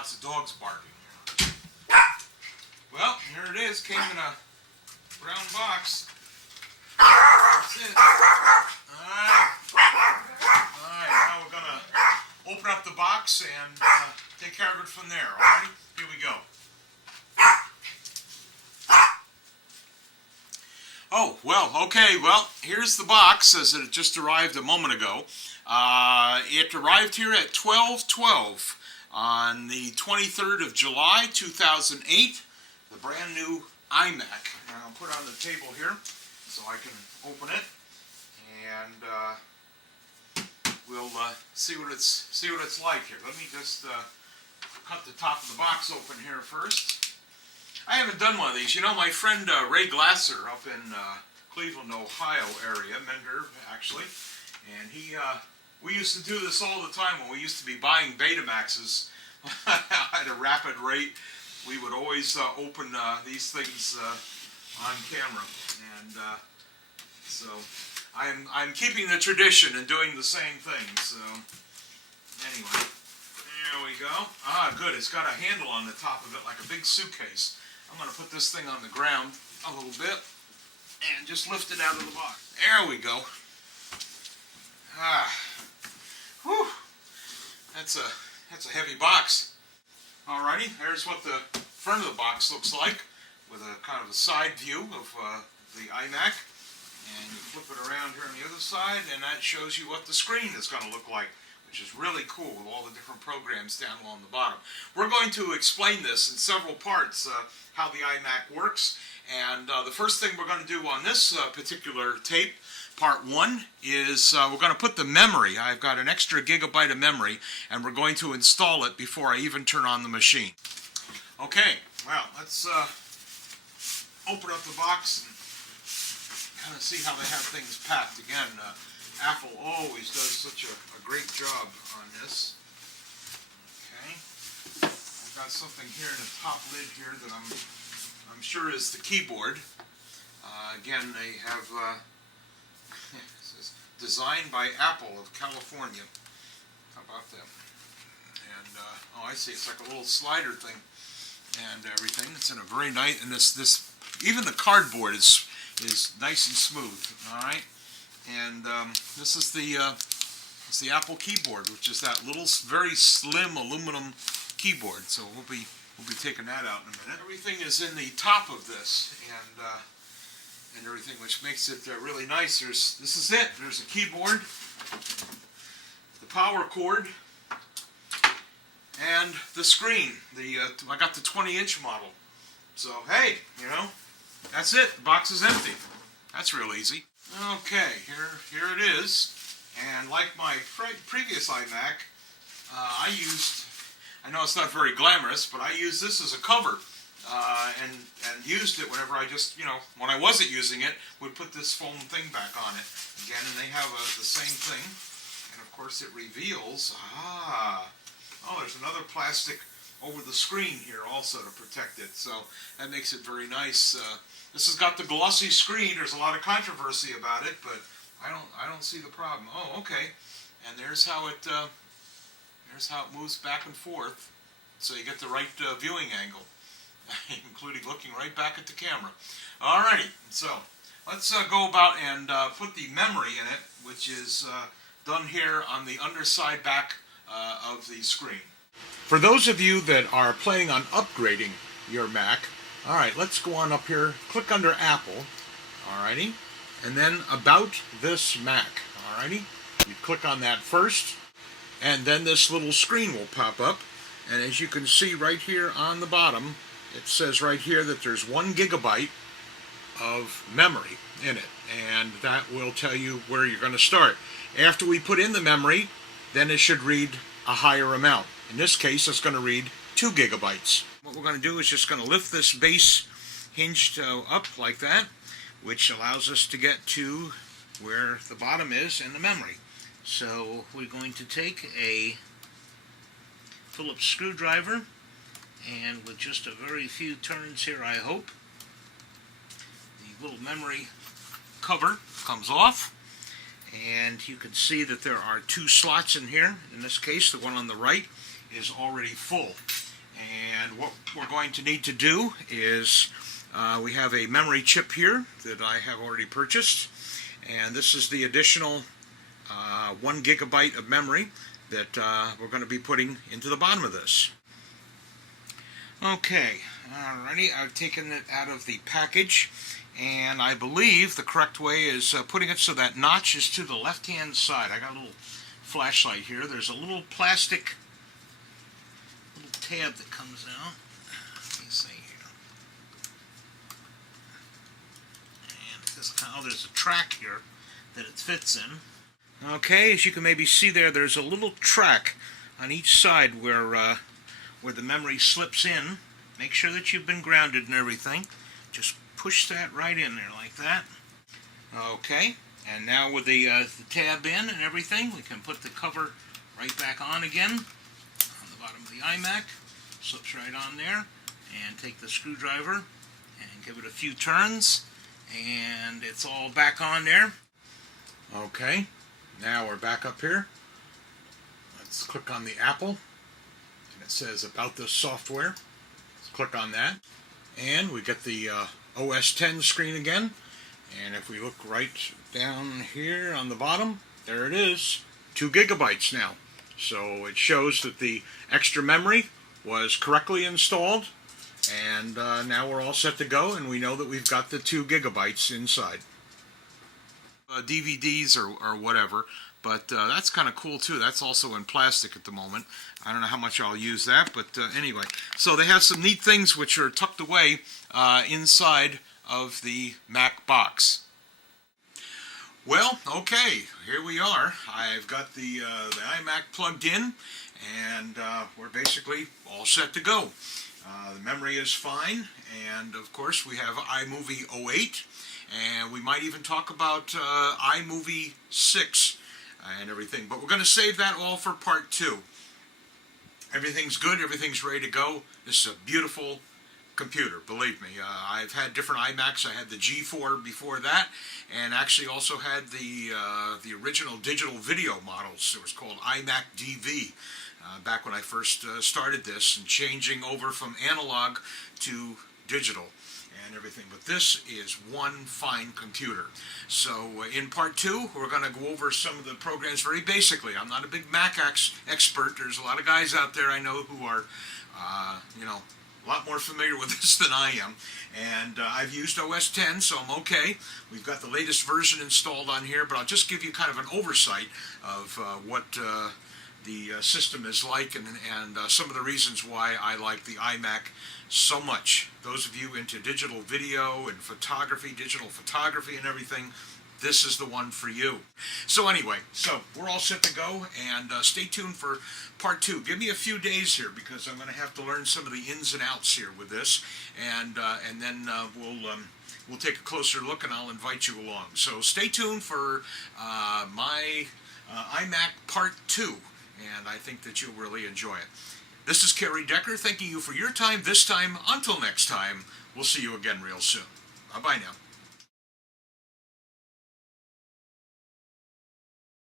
lots of dogs barking. Well, here it is. Came in a brown box. That's it. Alright, now we're going to open up the box and take care of it from there. Alrighty, here we go. Oh, well, okay, well, here's the box as it just arrived a moment ago. It arrived here at 12:12 on the 23rd of July, 2008. The brand new iMac. I'll put it on the table here so I can open it, and we'll see what it's like here. Let me just cut the top of the box open here first. I haven't done one of these. You know, my friend Ray Glasser up in Cleveland, Ohio area, Mender actually, and we used to do this all the time when we used to be buying Betamaxes at a rapid rate. We would always open these things on camera, and so I'm keeping the tradition and doing the same thing. So anyway, there we go. Ah, good. It's got a handle on the top of it like a big suitcase. I'm going to put this thing on the ground a little bit and just lift it out of the box. There we go. Ah, whew. That's a heavy box. Alrighty, there's what the front of the box looks like with a kind of a side view of the iMac. And you flip it around here on the other side, and that shows you what the screen is going to look like, which is really cool with all the different programs down along the bottom. We're going to explain this in several parts, how the iMac works. And the first thing we're going to do on this particular tape, part one, is we're going to put the memory. I've got an extra gigabyte of memory, and we're going to install it before I even turn on the machine. Okay, well, let's open up the box and kind of see how they have things packed. Again, Apple always does such a great job on this. Okay, I've got something here in the top lid here that I'm sure is the keyboard. Again, they have it says designed by Apple of California. How about that? And oh, I see. It's like a little slider thing and everything. It's in a very nice, and this even the cardboard is nice and smooth. All right. And this is the Apple keyboard, which is that little, very slim aluminum keyboard. So we'll be taking that out in a minute. Everything is in the top of this, and everything, which makes it really nice. This is it. There's a keyboard, the power cord, and the screen. I got the 20-inch model. So hey, you know, that's it. The box is empty. That's real easy. Okay, here it is, and like my previous iMac, I know it's not very glamorous, but I used this as a cover, and used it whenever I just, you know, when I wasn't using it, would put this foam thing back on it. Again, and they have the same thing, and of course it reveals, oh, there's another plastic over the screen here also to protect it, so that makes it very nice. This has got the glossy screen. There's a lot of controversy about it, but I don't see the problem. Oh, okay. And there's how it moves back and forth, so you get the right viewing angle, including looking right back at the camera. Alrighty, so let's go about and put the memory in it, which is done here on the underside back of the screen. For those of you that are planning on upgrading your Mac, alright, let's go on up here, click under Apple, alrighty, and then About This Mac, alrighty. You click on that first, and then this little screen will pop up, and as you can see right here on the bottom, it says right here that there's 1 gigabyte of memory in it, and that will tell you where you're going to start. After we put in the memory, then it should read a higher amount. In this case, it's going to read 2 gigabytes. What we're going to do is just going to lift this base hinged up like that, which allows us to get to where the bottom is in the memory. So we're going to take a Phillips screwdriver, and with just a very few turns here, I hope, the little memory cover comes off, and you can see that there are 2 slots in here. In this case, the one on the right is already full. And what we're going to need to do is we have a memory chip here that I have already purchased, and this is the additional 1 gigabyte of memory that we're going to be putting into the bottom of this. Okay, alrighty, I've taken it out of the package, and I believe the correct way is putting it so that notch is to the left-hand side. I got a little flashlight here. There's a little plastic tab that comes out. Let me see here. And this, oh, there's a track here that it fits in. Okay, as you can maybe see there, there's a little track on each side where the memory slips in. Make sure that you've been grounded and everything. Just push that right in there like that. Okay, and now with the tab in and everything, we can put the cover right back on again on the bottom of the iMac. Slips right on there, and take the screwdriver and give it a few turns, and it's all back on there. Okay, now we're back up here. Let's click on the Apple, and it says about this software. Let's click on that, and we get the OS 10 screen again. And if we look right down here on the bottom, there it is, 2 gigabytes now. So it shows that the extra memory was correctly installed, and now we're all set to go, and we know that we've got the 2 gigabytes inside. DVDs or whatever, but that's kind of cool too. That's also in plastic at the moment. I don't know how much I'll use that, but anyway. So they have some neat things which are tucked away inside of the Mac box. Well, okay, here we are. I've got the iMac plugged in, and we're basically all set to go. The memory is fine, and of course we have iMovie 08, and we might even talk about iMovie 6 and everything, but we're going to save that all for part 2. Everything's good, everything's ready to go. This is a beautiful computer, believe me. I've had different iMacs. I had the G4 before that, and actually also had the original digital video models. It was called iMac DV back when I first started this, and changing over from analog to digital and everything. But this is one fine computer. So in part 2, we're going to go over some of the programs very basically. I'm not a big Mac expert. There's a lot of guys out there I know who are, a lot more familiar with this than I am, and I've used OS 10, so I'm okay. We've got the latest version installed on here, but I'll just give you kind of an oversight of what the system is like, and some of the reasons why I like the iMac so much. Those of you into digital video and photography, digital photography and everything, this is the one for you. So anyway, so we're all set to go, and stay tuned for part 2. Give me a few days here, because I'm going to have to learn some of the ins and outs here with this, and then we'll take a closer look, and I'll invite you along. So stay tuned for my iMac part 2, and I think that you'll really enjoy it. This is Kerry Decker, thanking you for your time this time. Until next time, we'll see you again real soon. Bye-bye now.